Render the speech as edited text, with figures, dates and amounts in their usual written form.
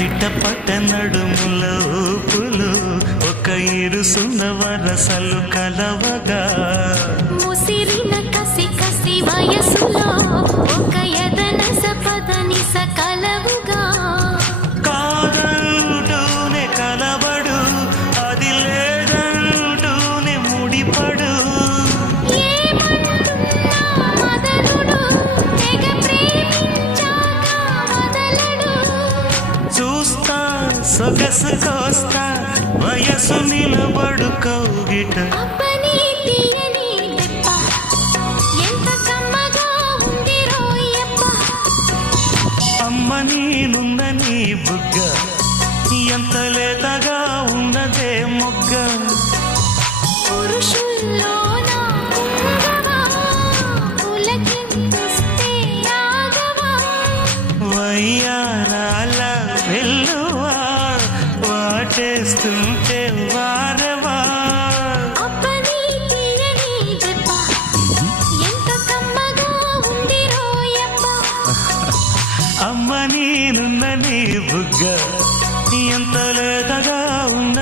చిట్టపట్ట నడుముల ఊపులు ఒక ఇరుసున్న వరసలు కలవగా ముసిరిన కసి కసి వయసులో ఒక ఎదనస పదనిస కలవుగా కాదంటూనే కలబడు అది లేదంటూనే ముడిపడు ఏమంటున్నా మదనుడు తెగ ప్రేమించాక వదలడు చూస్తా సొగసు కోస్తా వయసు నిలబడు కౌగిట అబ్బని తీయని దెబ్బ ఎంత కమ్మగా ఉంది రోయప్ప అమ్మ నీనున్న నీ బుగ్గ ఎంత లేతగా ఉన్నదే మొగ్గ పురుషుల్లోన పుంగవా పులకింతుస్తే ఆగవా వయ్యారాల వెల్లువా వాటేస్తుంటే వారవా అబ్బని తీయని దెబ్బ ఎంత కమ్మగా ఉంది రోయప్ప అమ్మ నీనున్న నీ బుగ్గ ఎంత లేతగా ఉన్న